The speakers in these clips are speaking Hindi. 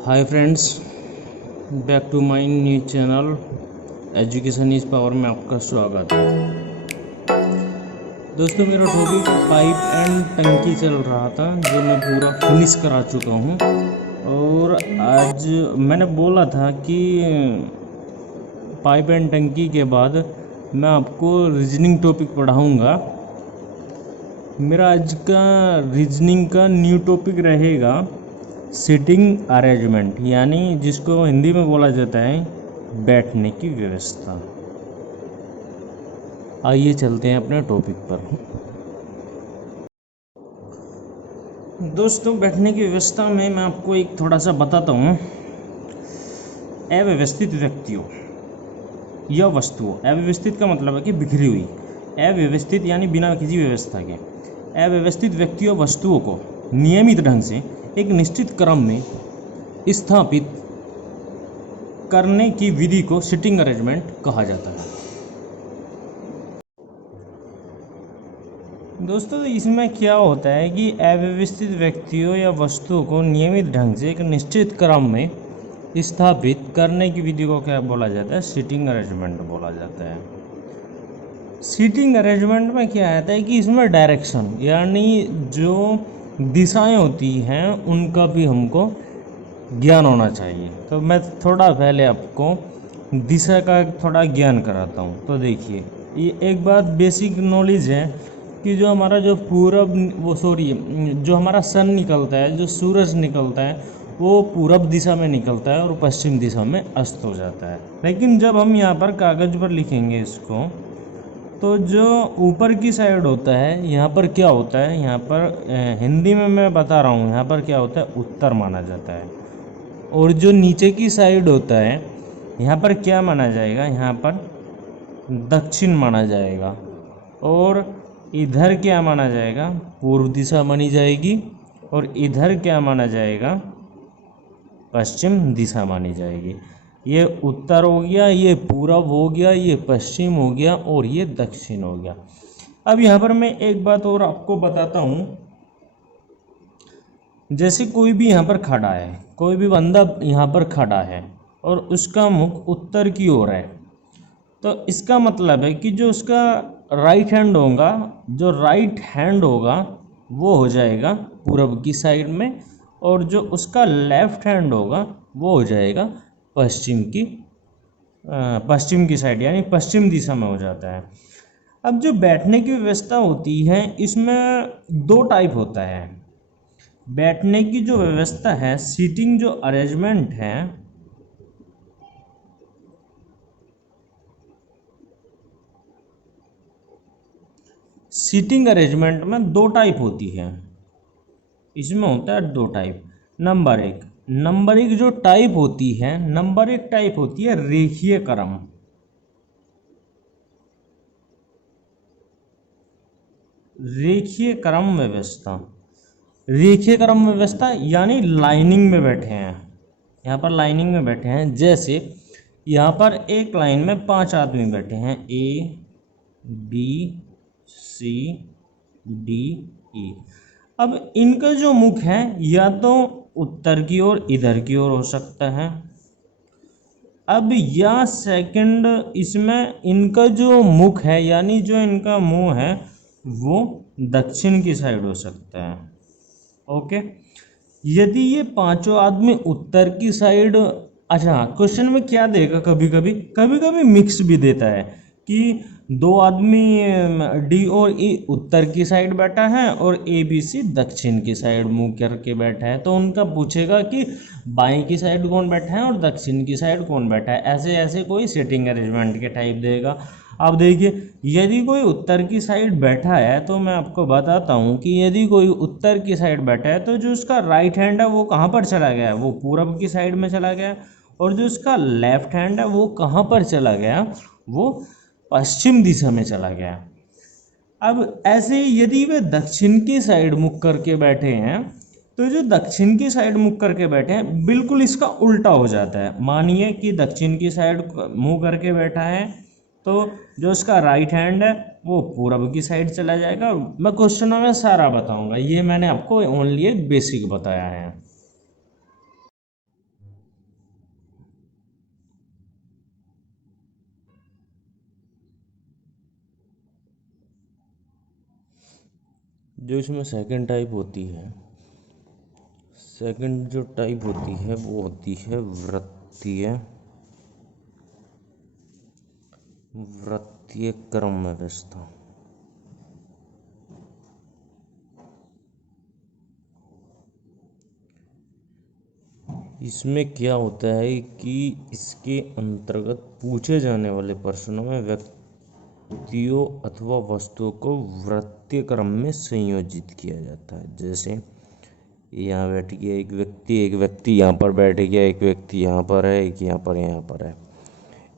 Hi friends, back to my new channel education is power में आपका स्वागत है। दोस्तों, मेरा टॉपिक पाइप एंड टंकी चल रहा था जो मैं पूरा फिनिश करा चुका हूँ। और आज मैंने बोला था कि पाइप एंड टंकी के बाद मैं आपको रीजनिंग टॉपिक पढ़ाऊँगा। मेरा आज का रीजनिंग का न्यू टॉपिक रहेगा सीटिंग अरेंजमेंट, यानी जिसको हिंदी में बोला जाता है बैठने की व्यवस्था। आइए चलते हैं अपने टॉपिक पर। दोस्तों, बैठने की व्यवस्था में मैं आपको एक थोड़ा सा बताता हूँ। अव्यवस्थित व्यक्तियों या वस्तुओं, अव्यवस्थित का मतलब है कि बिखरी हुई, अव्यवस्थित यानी बिना किसी व्यवस्था के। अव्यवस्थित व्यक्तियों वस्तुओं को नियमित ढंग से एक निश्चित क्रम में स्थापित करने की विधि को सिटिंग अरेंजमेंट कहा जाता है। दोस्तों, इसमें क्या होता है कि अव्यवस्थित व्यक्तियों या वस्तुओं को नियमित ढंग से एक निश्चित क्रम में स्थापित करने की विधि को क्या बोला जाता है? सिटिंग अरेंजमेंट बोला जाता है। सीटिंग अरेंजमेंट में क्या आता है कि इसमें डायरेक्शन यानी जो दिशाएं होती हैं उनका भी हमको ज्ञान होना चाहिए। तो मैं थोड़ा पहले आपको दिशा का थोड़ा ज्ञान कराता हूँ। तो देखिए, ये एक बात बेसिक नॉलेज है कि जो हमारा जो जो हमारा सन निकलता है, जो सूरज निकलता है, वो पूरब दिशा में निकलता है और पश्चिम दिशा में अस्त हो जाता है। लेकिन जब हम यहाँ पर कागज़ पर लिखेंगे इसको, तो जो ऊपर की साइड होता है, यहाँ पर क्या होता है, यहाँ पर हिंदी में मैं बता रहा हूँ, यहाँ पर क्या होता है, उत्तर माना जाता है। और जो नीचे की साइड होता है, यहाँ पर क्या माना जाएगा, यहाँ पर दक्षिण माना जाएगा। और इधर क्या माना जाएगा, पूर्व दिशा मानी जाएगी। और इधर क्या माना जाएगा, पश्चिम दिशा मानी जाएगी। ये उत्तर हो गया, ये पूरब हो गया, ये पश्चिम हो गया और ये दक्षिण हो गया। अब यहाँ पर मैं एक बात और आपको बताता हूँ। जैसे कोई भी यहाँ पर खड़ा है, कोई भी बंदा यहाँ पर खड़ा है और उसका मुख उत्तर की ओर है, तो इसका मतलब है कि जो उसका राइट हैंड होगा, जो राइट हैंड होगा वो हो जाएगा पूरब की साइड में, और जो उसका लेफ्ट हैंड होगा वो हो जाएगा पश्चिम की साइड, यानी पश्चिम दिशा में हो जाता है। अब जो बैठने की व्यवस्था होती है, इसमें दो टाइप होता है। बैठने की जो व्यवस्था है, सीटिंग जो अरेंजमेंट है, सीटिंग अरेंजमेंट में दो टाइप होती है। इसमें होता है दो टाइप। नंबर एक जो टाइप होती है, नंबर एक टाइप होती है रेखीय क्रम। रेखीय क्रम व्यवस्था, रेखीय क्रम व्यवस्था यानी लाइनिंग में बैठे हैं, यहाँ पर लाइनिंग में बैठे हैं। जैसे यहाँ पर एक लाइन में 5 आदमी बैठे हैं, ए बी सी डी ई। अब इनका जो मुख है या तो उत्तर की ओर, इधर की ओर हो सकता है। अब या सेकंड, इसमें इनका जो मुख है यानी जो इनका मुंह है वो दक्षिण की साइड हो सकता है। ओके, यदि ये पांचों आदमी उत्तर की साइड, अच्छा क्वेश्चन में क्या देगा, कभी कभी मिक्स भी देता है कि दो आदमी डी और ई उत्तर की साइड बैठा है और ए बी सी दक्षिण की साइड मुंह करके बैठा है, तो उनका पूछेगा कि बाएं की साइड कौन बैठा है और दक्षिण की साइड कौन बैठा है। ऐसे ऐसे कोई सिटिंग अरेंजमेंट के टाइप देगा। अब देखिए, यदि कोई उत्तर की साइड बैठा है, तो मैं आपको बताता हूँ कि यदि कोई उत्तर की साइड बैठा है तो जो उसका राइट हैंड है वो कहाँ पर चला गया, वो पूरब की साइड में चला गया। और जो उसका लेफ्ट हैंड है वो कहाँ पर चला गया, वो पश्चिम दिशा में चला गया। अब ऐसे ही यदि वे दक्षिण की साइड मुख करके बैठे हैं, तो जो दक्षिण की साइड मुख करके बैठे हैं बिल्कुल इसका उल्टा हो जाता है। मानिए कि दक्षिण की साइड मुंह करके बैठा है, तो जो उसका राइट हैंड है वो पूरब की साइड चला जाएगा। मैं क्वेश्चनों में सारा बताऊंगा, ये मैंने आपको ओनली एक बेसिक बताया है। जो इसमें सेकंड टाइप होती है, सेकंड जो टाइप होती है वो होती है वृत्तीय क्रम व्यवस्था। इसमें क्या होता है कि इसके अंतर्गत पूछे जाने वाले प्रश्नों में व्यक्तियों अथवा वस्तुओं को वृत्तीय क्रम में संयोजित किया जाता है। जैसे यहाँ बैठ गया एक व्यक्ति यहाँ पर बैठ गया, एक व्यक्ति यहाँ पर है, एक यहाँ पर है।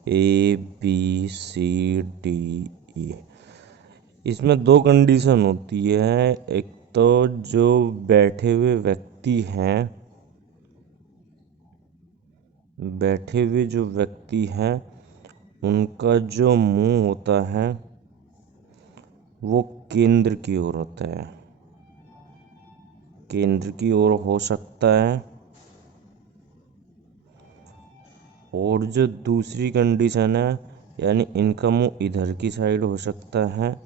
A B C D E. इसमें दो कंडीशन होती है। एक तो जो बैठे हुए व्यक्ति हैं, उनका जो मुंह होता है वो केंद्र की ओर होता है, केंद्र की ओर हो सकता है। और जो दूसरी कंडीशन है, यानी इनका मुंह इधर की साइड हो सकता है,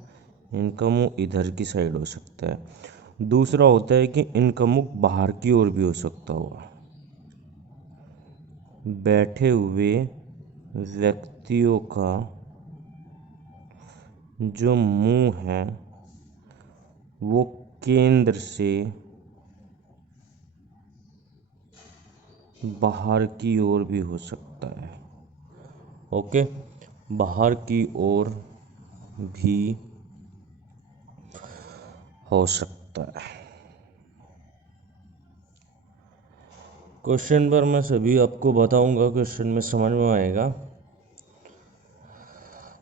इनका मुंह इधर की साइड हो सकता है। दूसरा होता है कि इनका मुंह बाहर की ओर भी हो सकता होगा। बैठे हुए व्यक्तियों का जो मुंह है वो केंद्र से बाहर की ओर भी हो सकता है। ओके, बाहर की ओर भी हो सकता है। क्वेश्चन पर मैं सभी आपको बताऊंगा, क्वेश्चन में समझ में आएगा।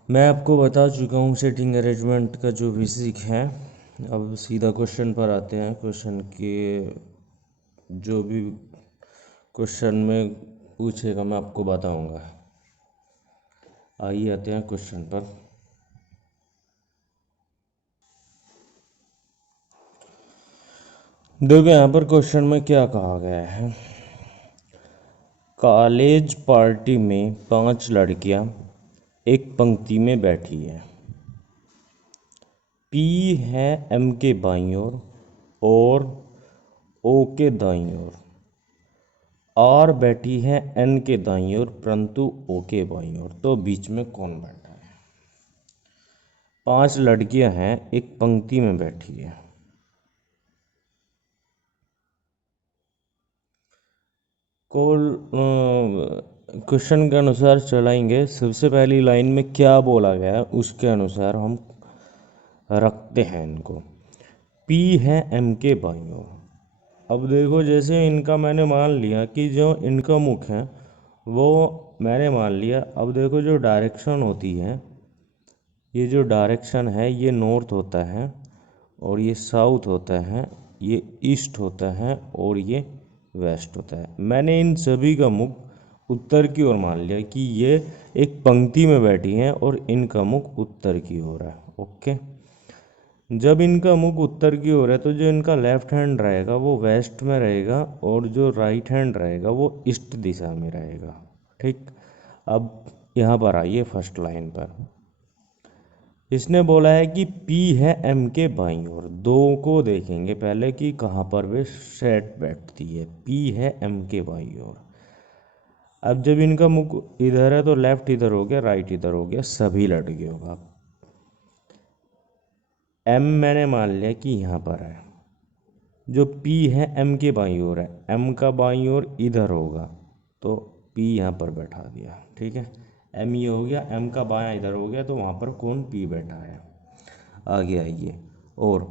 मैं आपको बता चुका हूँ सेटिंग अरेंजमेंट का जो बेसिक है। अब सीधा क्वेश्चन पर आते हैं। क्वेश्चन के जो भी क्वेश्चन में पूछेगा मैं आपको बताऊंगा। आइए आते हैं क्वेश्चन पर। देखो यहाँ पर क्वेश्चन में क्या कहा गया है। कॉलेज पार्टी में 5 लड़कियां एक पंक्ति में बैठी है। पी है एम के बाईं ओर और ओ के दाईं ओर। आर बैठी है एन के दाईं ओर परंतु ओ के बाईं ओर। तो बीच में कौन बैठा है? 5 लड़कियां हैं, एक पंक्ति में बैठी है। क्वेश्चन के अनुसार चलाएंगे। सबसे पहली लाइन में क्या बोला गया है उसके अनुसार हम रखते हैं इनको। पी है एम के बाईं ओर। अब देखो, जैसे इनका मैंने मान लिया कि जो इनका मुख है वो मैंने मान लिया। अब देखो, जो डायरेक्शन होती है, ये जो डायरेक्शन है ये नॉर्थ होता है और ये साउथ होता है, ये ईस्ट होता है और ये वेस्ट होता है। मैंने इन सभी का मुख उत्तर की ओर मान लिया कि ये एक पंक्ति में बैठी हैं और इनका मुख उत्तर की ओर है। ओके, जब इनका मुख उत्तर की ओर है तो जो इनका लेफ्ट हैंड रहेगा वो वेस्ट में रहेगा और जो राइट हैंड रहेगा वो ईस्ट दिशा में रहेगा। ठीक, अब यहाँ पर आइए फर्स्ट लाइन पर। इसने बोला है कि P है M के बाईं ओर। दो को देखेंगे पहले कि कहाँ पर वे सेट बैठती है। P है M के बाईं ओर। अब जब इनका मुख इधर है तो लेफ्ट इधर हो गया, राइट इधर हो गया, सभी लड़कियों का। M मैंने मान लिया कि यहाँ पर है। जो P है M के बाईं ओर है, M का बाईं ओर इधर होगा तो P यहाँ पर बैठा दिया। ठीक है, M ये हो गया, M का बायां इधर हो गया तो वहाँ पर कौन? P बैठा है। आगे आइए, और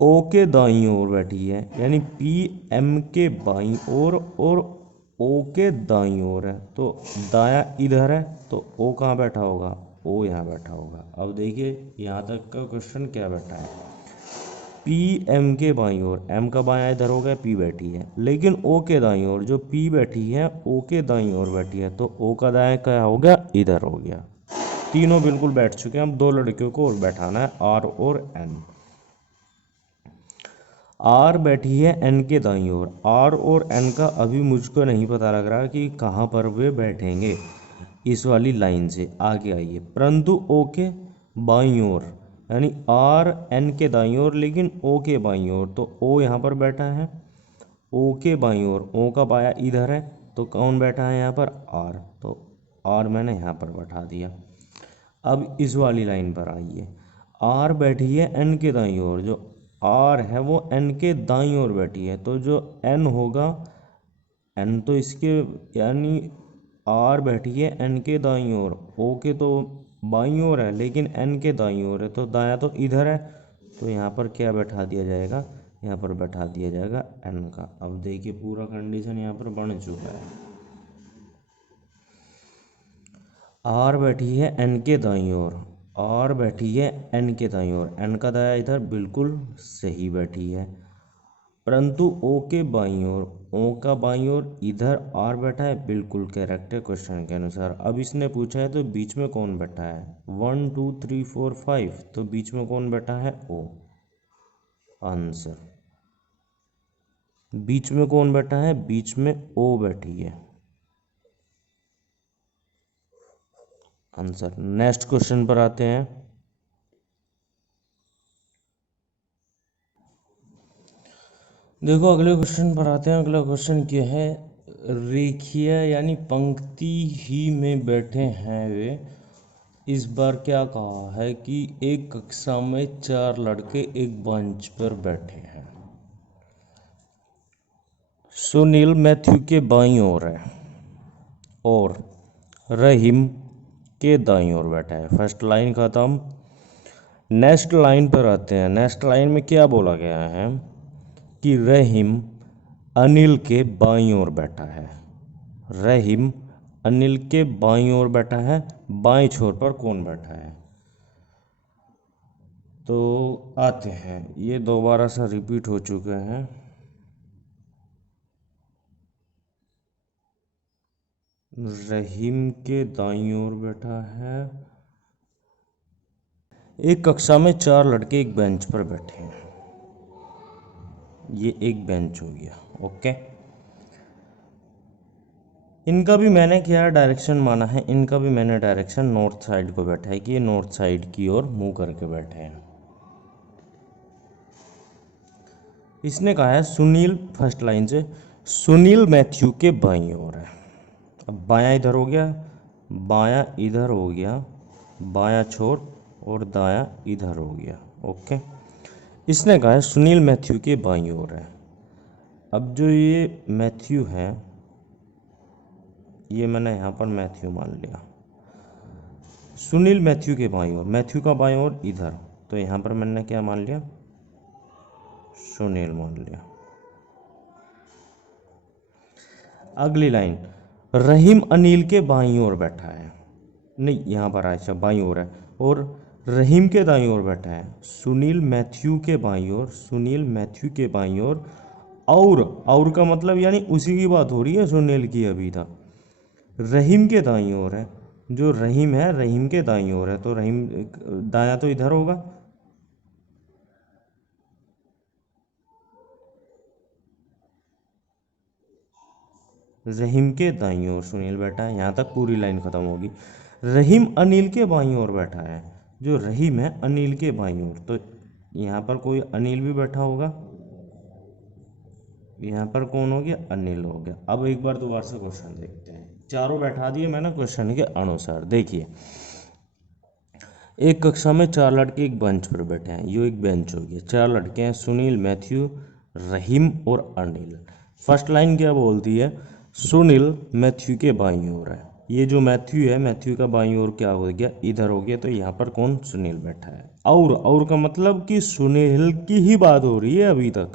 O के दाईं ओर बैठी है, यानी P M के बाईं ओर और O के दाईं ओर है तो दायां इधर है तो O कहाँ बैठा होगा? O यहाँ बैठा होगा। अब देखिए यहाँ तक का क्वेश्चन क्या बैठा है। P M के बाईं ओर, M का बायां इधर हो गया, P बैठी है, लेकिन O के दाईं ओर जो P बैठी है O के दाईं ओर बैठी है तो O का दायां क्या हो गया? इधर हो गया। तीनों बिल्कुल बैठ चुके हैं। अब दो लड़कियों को और बैठाना है, R और N। R बैठी है N के दाईं ओर। R और N का अभी मुझको नहीं पता लग रहा कि कहाँ पर वे बैठेंगे इस वाली लाइन से। आगे आइए, परंतु O के बाईं ओर यानी आर एन के दाईं ओर लेकिन ओ के बाईं ओर, तो ओ यहाँ पर बैठा है, ओ के बाईं ओर, ओ का बाया इधर है, तो कौन बैठा है यहाँ पर, आर, तो आर मैंने यहाँ पर बैठा दिया। अब इस वाली लाइन पर आइए, आर बैठी है एन के दाईं ओर, जो आर है वो एन के दाईं ओर बैठी है, तो जो एन होगा, एन तो इसके यानी आर बैठी है एन के दाईं ओर, ओ के तो बाईं ओर है लेकिन एन के दाईं ओर है, तो दाया तो इधर है, तो यहाँ पर क्या बैठा दिया जाएगा, यहाँ पर बैठा दिया जाएगा एन का। अब देखिए पूरा कंडीशन यहाँ पर बन चुका है। आर बैठी है एन के दाईं ओर, आर बैठी है एन के दाईं ओर, एन का दाया इधर बिल्कुल सही बैठी है, परंतु ओ के बाईं ओर, ओ का बाईं ओर इधर आर बैठा है, बिल्कुल करेक्ट है क्वेश्चन के अनुसार। अब इसने पूछा है तो बीच में कौन बैठा है, 1 2 3 4 5, तो बीच में कौन बैठा है, ओ, आंसर। बीच में कौन बैठा है, बीच में ओ बैठी है, आंसर। नेक्स्ट क्वेश्चन पर आते हैं। देखो अगले क्वेश्चन पर आते हैं। अगला क्वेश्चन क्या है, रेखीय यानी पंक्ति ही में बैठे हैं वे। इस बार क्या कहा है कि एक कक्षा में 4 लड़के एक बेंच पर बैठे हैं। सुनील मैथ्यू के बाईं ओर है और रहीम के दाईं ओर बैठा है। फर्स्ट लाइन खत्म। नेक्स्ट लाइन पर आते हैं। नेक्स्ट लाइन में क्या बोला गया है कि रहीम अनिल के बाईं ओर बैठा है। रहीम अनिल के बाईं ओर बैठा है, बाईं छोर पर कौन बैठा है। तो आते हैं, ये दोबारा से रिपीट हो चुके हैं। रहीम के दाईं ओर बैठा है, एक कक्षा में 4 लड़के एक बेंच पर बैठे हैं, ये एक बेंच हो गया। ओके, इनका भी मैंने क्या डायरेक्शन माना है, इनका भी मैंने डायरेक्शन नॉर्थ साइड को बैठा है कि ये नॉर्थ साइड की ओर मुंह करके बैठे हैं। इसने कहा है सुनील, फर्स्ट लाइन से, सुनील मैथ्यू के बाईं ओर है। अब बायां इधर हो गया, बायां इधर हो गया, बायां छोर, और दायां इधर हो गया। ओके, इसने कहा है सुनील मैथ्यू के बाईं ओर है। अब जो ये मैथ्यू है, ये मैंने यहाँ पर मैथ्यू मान लिया। सुनील मैथ्यू के बाईं ओर, मैथ्यू का बाईं ओर इधर, तो यहाँ पर मैंने क्या मान लिया, सुनील मान लिया। अगली लाइन, रहीम अनिल के बाईं ओर बैठा है, नहीं यहाँ पर अच्छा बाईं ओर है, और रहीम के दाईं ओर बैठा है सुनील मैथ्यू के बाईं ओर, सुनील मैथ्यू के बाईं ओर, और का मतलब यानी उसी की बात हो रही है सुनील की अभी तक। रहीम के दाईं ओर है, जो रहीम है रहीम के दाईं ओर है, तो रहीम दायां तो इधर होगा, रहीम के दाईं ओर सुनील बैठा है। यहाँ तक पूरी लाइन खत्म होगी। रहीम अनिल के बाईं ओर बैठा है, जो रहीम है अनिल के बाईं ओर, तो यहाँ पर कोई अनिल भी बैठा होगा, यहाँ पर कौन हो गया, अनिल हो गया। अब एक बार दोबारा से क्वेश्चन देखते हैं, चारों बैठा दिए मैंने क्वेश्चन के अनुसार। देखिए, एक कक्षा में 4 लड़के एक बेंच पर बैठे हैं, ये एक बेंच हो गया, 4 लड़के हैं, सुनील मैथ्यू रहीम और अनिल। फर्स्ट लाइन क्या बोलती है, सुनील मैथ्यू के बाईं ओर है, ये जो मैथ्यू है मैथ्यू का बाईं ओर क्या हो गया, इधर हो गया, तो यहाँ पर कौन, सुनील बैठा है। और का मतलब कि सुनील की ही बात हो रही है अभी तक।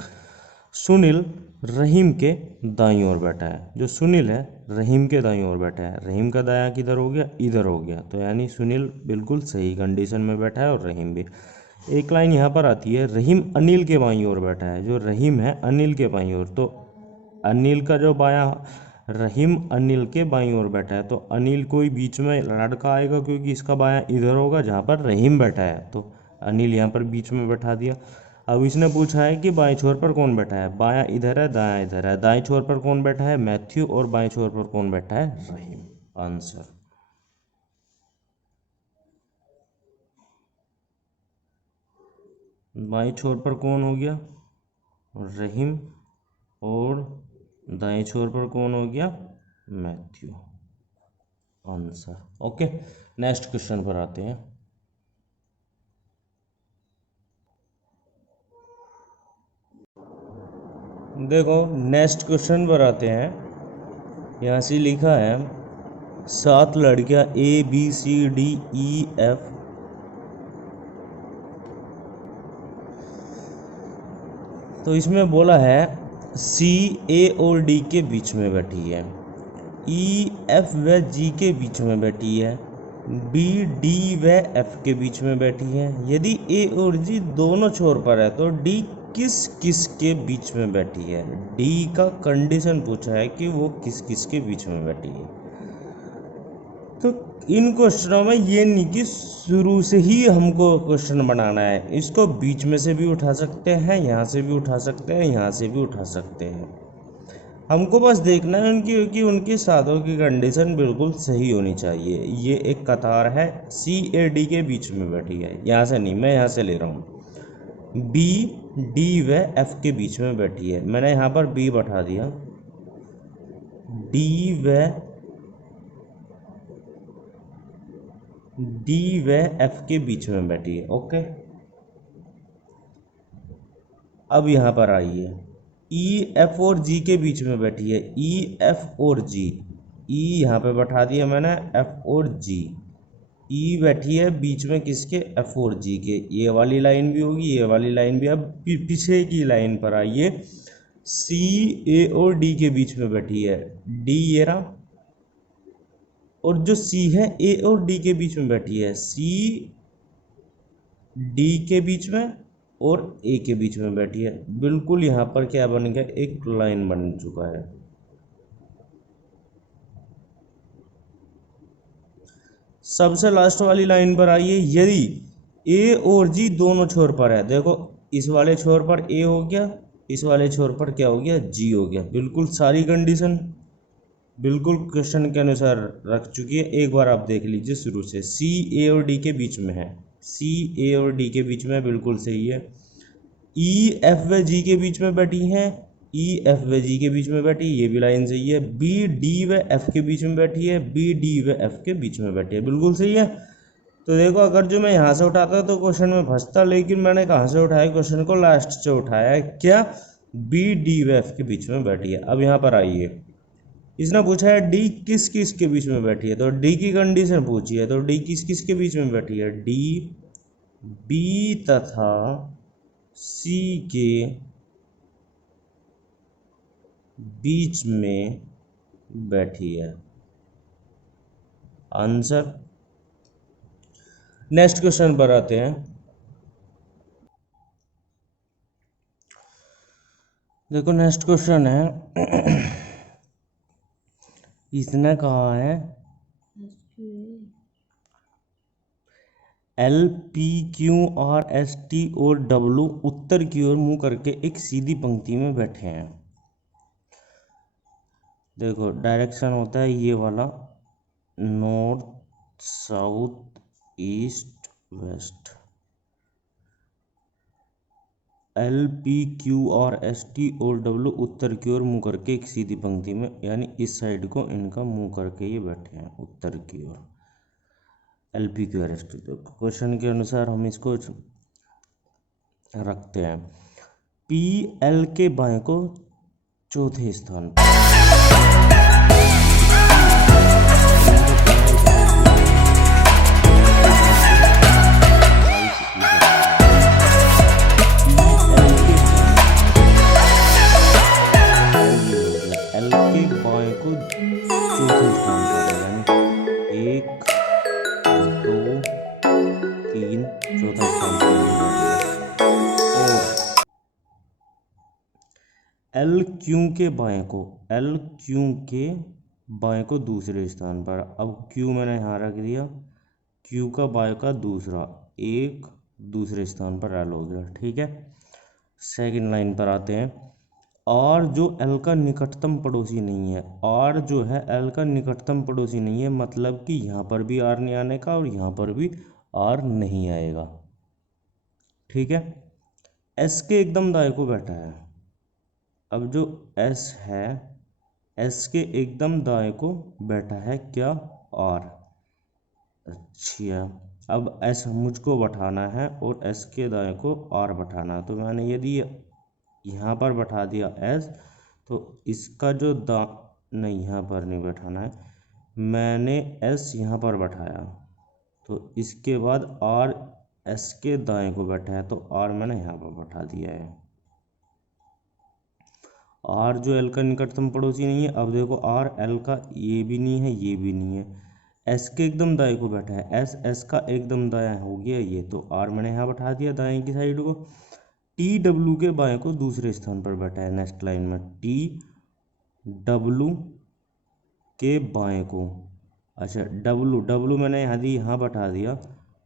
सुनील रहीम के दाईं ओर बैठा है, जो सुनील है रहीम के दाईं ओर बैठा है, रहीम का दायां किधर हो गया, इधर हो गया, तो यानी सुनील बिल्कुल सही कंडीशन में बैठा है, और रहीम भी। एक लाइन यहाँ पर आती है, रहीम अनिल के बाईं ओर बैठा है, जो रहीम है अनिल के बाईं ओर, तो अनिल का जो बायां, रहीम अनिल के बाईं ओर बैठा है, तो अनिल कोई बीच में लड़का आएगा क्योंकि इसका बायां इधर होगा जहाँ पर रहीम बैठा है, तो अनिल यहाँ पर बीच में बैठा दिया। अब इसने पूछा है कि बाएं छोर पर कौन बैठा है, बायां इधर है दायां इधर है, दाएं छोर पर कौन बैठा है, मैथ्यू, और बाएं छोर पर कौन बैठा है, रहीम। आंसर। बाएं छोर पर कौन हो गया, रहीम, और दाएं छोर पर कौन हो गया, Matthew. Answer. Okay, next question पर आते हैं। देखो नेक्स्ट क्वेश्चन पर आते हैं। यहाँ से लिखा है 7 लड़कियां ABCDEF तो इसमें बोला है CA और D के बीच में बैठी है, EF व G के बीच में बैठी है, BD व F के बीच में बैठी है। यदि A और G दोनों छोर पर है तो D किस किस के बीच में बैठी है। D का कंडीशन पूछा है कि वो किस किस के बीच में बैठी है। तो इन क्वेश्चनों में ये नहीं कि शुरू से ही हमको क्वेश्चन बनाना है, इसको बीच में से भी उठा सकते हैं, यहाँ से भी उठा सकते हैं, यहाँ से भी उठा सकते हैं। हमको बस देखना है उनकी उनकी सातों की कंडीशन बिल्कुल सही होनी चाहिए। ये एक कतार है, CAD के बीच में बैठी है, यहाँ से नहीं, मैं यहाँ से ले रहा हूँ। BD व F के बीच में बैठी है, मैंने यहाँ पर B बैठा दिया, D व F के बीच में बैठी है। ओके, अब यहाँ पर आइए, EF और G के बीच में बैठी है, EF और G, E यहाँ पे बैठा दिया मैंने, F और G, E बैठी है बीच में किसके, F और G के। ये वाली लाइन भी होगी, ये वाली लाइन भी। अब पीछे की लाइन पर आइए, C A और D के बीच में बैठी है, D ये रहा, और जो C है A और D के बीच में बैठी है, C D के बीच में और A के बीच में बैठी है। बिल्कुल यहाँ पर क्या बन गया, एक लाइन बन चुका है। सबसे लास्ट वाली लाइन पर आइए, यदि A और G दोनों छोर पर है, देखो इस वाले छोर पर A हो गया, इस वाले छोर पर क्या हो गया, G हो गया। बिल्कुल सारी कंडीशन बिल्कुल क्वेश्चन के अनुसार रख चुकी है। एक बार आप देख लीजिए शुरू से, C A और D के बीच में है, C A और D के बीच में बिल्कुल सही है। E F व G के बीच में बैठी है, E F व G के बीच में बैठी, ये भी लाइन सही है। B D व F के बीच में बैठी है, B D व F के बीच में बैठी है, बिल्कुल सही है। तो देखो अगर जो मैं यहाँ से उठाता तो क्वेश्चन में फंसता, लेकिन मैंने कहाँ से उठाया, क्वेश्चन को लास्ट से उठाया है। क्या, B D व F के बीच में बैठी है। अब यहाँ पर आइए, इसने पूछा है D किस किस के बीच में बैठी है, तो D की कंडीशन पूछी है, तो D किस किस के बीच में बैठी है, D B तथा C के बीच में बैठी है। आंसर। नेक्स्ट क्वेश्चन पर आते हैं। देखो नेक्स्ट क्वेश्चन है, इसने कहा है LPQRST और W उत्तर की ओर मुंह करके एक सीधी पंक्ति में बैठे हैं। देखो डायरेक्शन होता है ये वाला, north south east west. LPQRST और W उत्तर की ओर मुंह करके एक सीधी पंक्ति में, यानी इस साइड को इनका मुंह करके ये बैठे हैं उत्तर की ओर। LPQRST, तो क्वेश्चन के अनुसार हम इसको रखते हैं PL के बाएं को चौथे स्थान पर। LQ के बाएं को दूसरे स्थान पर। अब Q मैंने यहाँ रख दिया, Q का बाएं का दूसरा, एक दूसरे स्थान पर L हो गया, ठीक है। सेकंड लाइन पर आते हैं, R जो L का निकटतम पड़ोसी नहीं है, R जो है L का निकटतम पड़ोसी नहीं है, मतलब कि यहाँ पर भी R नहीं आने का और यहाँ पर भी R नहीं आएगा, ठीक है। एस के एकदम दाएं को बैठा है। अब जो एस है, एस के एकदम दाएं को बैठा है क्या? आर। अच्छा, अब एस मुझको बैठाना है और एस के दाएं को आर बैठाना है। तो मैंने यदि यहाँ पर बैठा दिया एस, तो इसका जो दा नहीं, यहाँ पर नहीं बैठाना है, मैंने एस यहाँ पर बैठाया, तो इसके बाद आर एस के दाएं को बैठा है, तो आर मैंने यहाँ पर बैठा दिया है। आर जो एल का निकटतम पड़ोसी नहीं है। अब देखो आर एल का ये भी नहीं है, ये भी नहीं है, एस के एकदम दाएं को बैठा है, एस एस का एकदम दायां हो गया ये, तो आर मैंने यहाँ बैठा दिया दाएं की साइड को। टी डब्ल्यू के बाएं को दूसरे स्थान पर बैठा है नेक्स्ट लाइन में, टी डब्ल्यू के बाएं को। अच्छा, डब्ल्यू डब्ल्यू मैंने यहाँ बैठा दिया,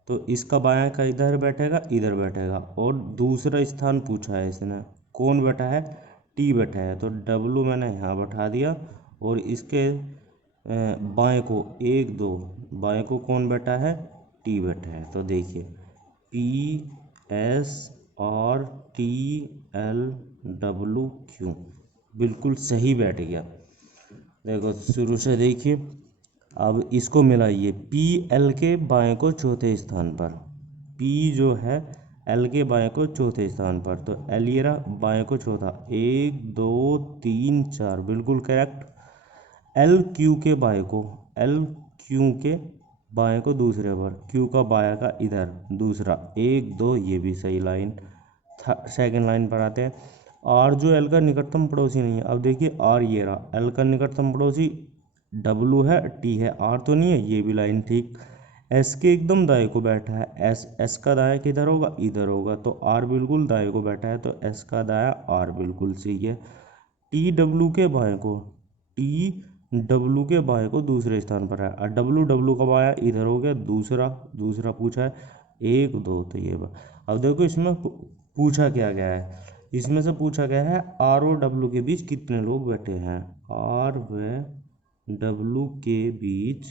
तो इसका बायां का इधर बैठेगा, इधर बैठेगा, और दूसरा स्थान पूछा है इसने, कौन बैठा है? टी बैठा है, तो डब्ल्यू मैंने यहाँ बैठा दिया, और इसके बाएं को एक दो, बाएं को कौन बैठा है? टी बैठा है। तो देखिए P S R T L W Q बिल्कुल सही बैठ गया। देखो शुरू से देखिए, अब इसको मिलाइए, पी एल के बाएं को चौथे स्थान पर, पी जो है एल के बाएं को चौथे स्थान पर, तो एल ये रहा बाएं को चौथा, 1 2 3 4 बिल्कुल करेक्ट। एल क्यू के बाएं को, एल क्यू के बाएं को दूसरे पर, क्यू का बायां का इधर दूसरा, 1 2 ये भी सही लाइन। सेकेंड लाइन पर आते हैं, आर जो एल का निकटतम पड़ोसी नहीं है। अब देखिए आर ये रहा, एल का निकटतम पड़ोसी डब्लू है, टी है, आर तो नहीं है, ये भी लाइन ठीक। एस के एकदम दाएं को बैठा है, एस एस का दायां किधर होगा? इधर होगा, तो आर बिल्कुल दाएं को बैठा है, तो एस का दायां आर बिल्कुल सही है। टी डब्लू के बाएं को, टी डब्लू के बाएं को दूसरे स्थान पर है, और डब्लू डब्लू का बायां इधर हो गया, दूसरा दूसरा पूछा है, 1 2, तो ये अब देखो इसमें पूछा क्या गया है, इसमें से पूछा गया है आर और डब्लू के बीच कितने लोग बैठे हैं। आर व डब्लू के बीच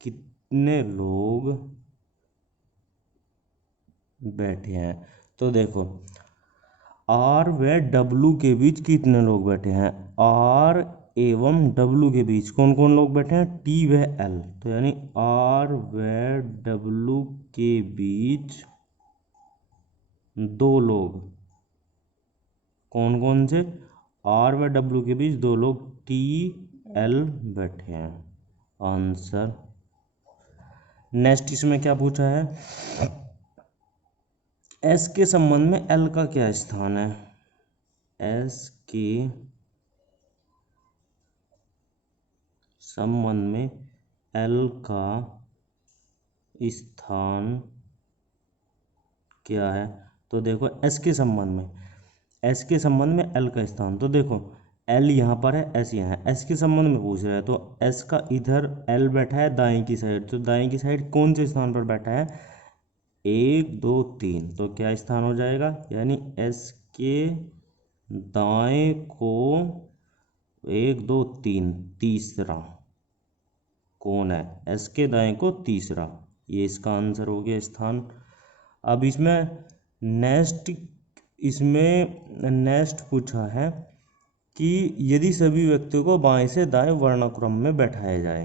कितने लोग बैठे हैं। तो देखो आर व डब्लू के बीच कितने लोग बैठे हैं, आर एवं डब्लू के बीच कौन कौन लोग बैठे हैं? टी व एल, तो यानी आर व डब्लू के बीच 2 लोग, कौन कौन से? आर व डब्लू के बीच 2 लोग, टी एल बैठे हैं। आंसर। नेक्स्ट इसमें क्या पूछा है, एस के संबंध में एल का क्या स्थान है? एस के संबंध में एल का स्थान क्या है? तो देखो एस के संबंध में, एस के संबंध में एल का स्थान, तो देखो एल यहाँ पर है, एस यहाँ है, एस के संबंध में पूछ रहा है, तो एस का इधर एल बैठा है दाएं की साइड, तो दाएं की साइड कौन से स्थान पर बैठा है? 1 2 3, तो क्या स्थान हो जाएगा? यानी एस के दाएं को 1 2 3, तीसरा कौन है? एस के दाएं को तीसरा, ये इसका आंसर हो गया स्थान। अब इसमें नेक्स्ट पूछा है कि यदि सभी व्यक्तियों को बाएं से दाएं वर्णानुक्रम में बैठाया जाए,